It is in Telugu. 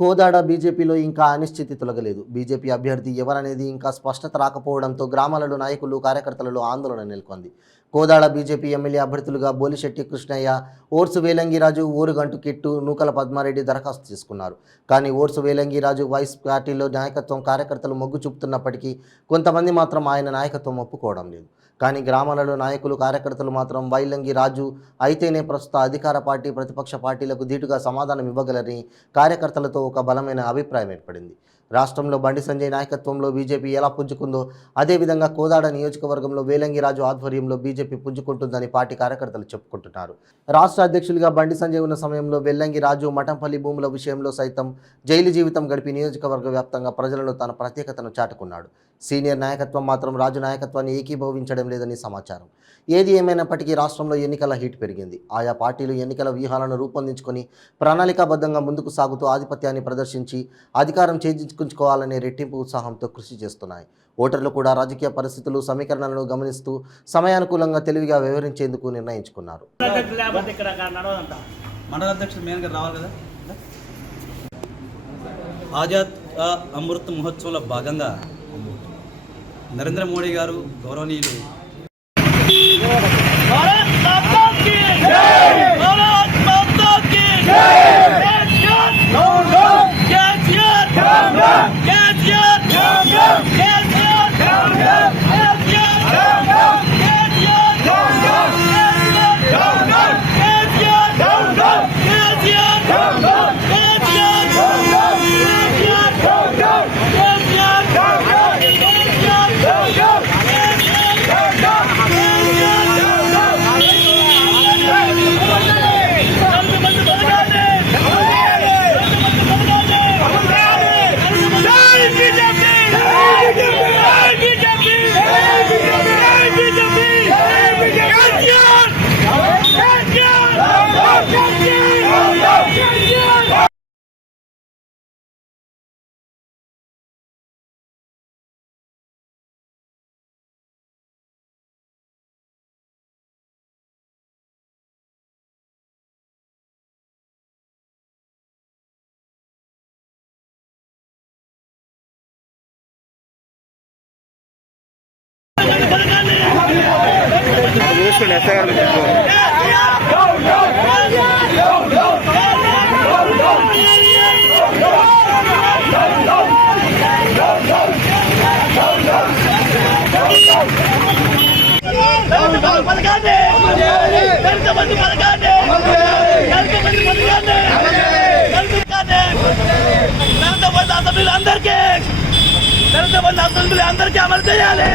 కోదాడ బీజేపీలో ఇంకా అనిశ్చితి తొలగలేదు. బీజేపీ అభ్యర్థి ఎవరనేది ఇంకా స్పష్టత రాకపోవడంతో గ్రామాలలో నాయకులు, కార్యకర్తలలో ఆందోళన నెలకొంది. కోదాడ బీజేపీ ఎమ్మెల్యే అభ్యర్థులుగా బోలిశెట్టి కృష్ణయ్య, ఓర్సు వేలంగిరాజు, ఊరుగంటు కిట్టు, నూకల పద్మారెడ్డి దరఖాస్తు చేసుకున్నారు. కానీ ఓర్సు వేలంగిరాజు వైస్ పార్టీలో నాయకత్వం, కార్యకర్తలు మొగ్గు చూపుతున్నప్పటికీ కొంతమంది మాత్రం ఆయన నాయకత్వం ఒప్పుకోవడం లేదు. కానీ గ్రామాలలో నాయకులు, కార్యకర్తలు మాత్రం వైలంగి రాజు అయితేనే ప్రస్తుత అధికార పార్టీ, ప్రతిపక్ష పార్టీలకు ధీటుగా సమాధానం ఇవ్వగలరని కార్యకర్తలతో ఒక బలమైన అభిప్రాయం ఏర్పడింది. రాష్ట్రంలో బండి సంజయ్ నాయకత్వంలో బీజేపీ ఎలా పుంజుకుందో అదేవిధంగా కోదాడ నియోజకవర్గంలో వేలంగి రాజు ఆధ్వర్యంలో బీజేపీ పుంజుకుంటుందని పార్టీ కార్యకర్తలు చెప్పుకుంటున్నారు. రాష్ట్ర అధ్యక్షులుగా బండి సంజయ్ ఉన్న సమయంలో వేలంగి రాజు మఠంపల్లి భూముల విషయంలో సైతం జైలు జీవితం గడిపి నియోజకవర్గ వ్యాప్తంగా ప్రజలను తన ప్రత్యేకతను చాటుకున్నాడు. సీనియర్ నాయకత్వం మాత్రం రాజు నాయకత్వాన్ని ఏకీభవించడం లేదని సమాచారం. ఏది ఏమైనప్పటికీ రాష్ట్రంలో ఎన్నికల హీట్ పెరిగింది. ఆయా పార్టీలు ఎన్నికల వ్యూహాలను రూపొందించుకొని ప్రణాళికాబద్ధంగా ముందుకు సాగుతూ ఆధిపత్యాన్ని ప్రదర్శించి అధికారం చేజించుకోవాలనే రెట్టింపు ఉత్సాహంతో కృషి చేస్తున్నాయి. ఓటర్లు కూడా రాజకీయ పరిస్థితులు, సమీకరణలను గమనిస్తూ సమయానుకూలంగా తెలివిగా వ్యవహరించేందుకు నిర్ణయించుకున్నారు. ఆజాద్ అమృత్ మహోత్సవంలో భాగంగా నరేంద్ర మోడీ గారు గౌరవనీయులు అందరికీ అమలు చేయాలి.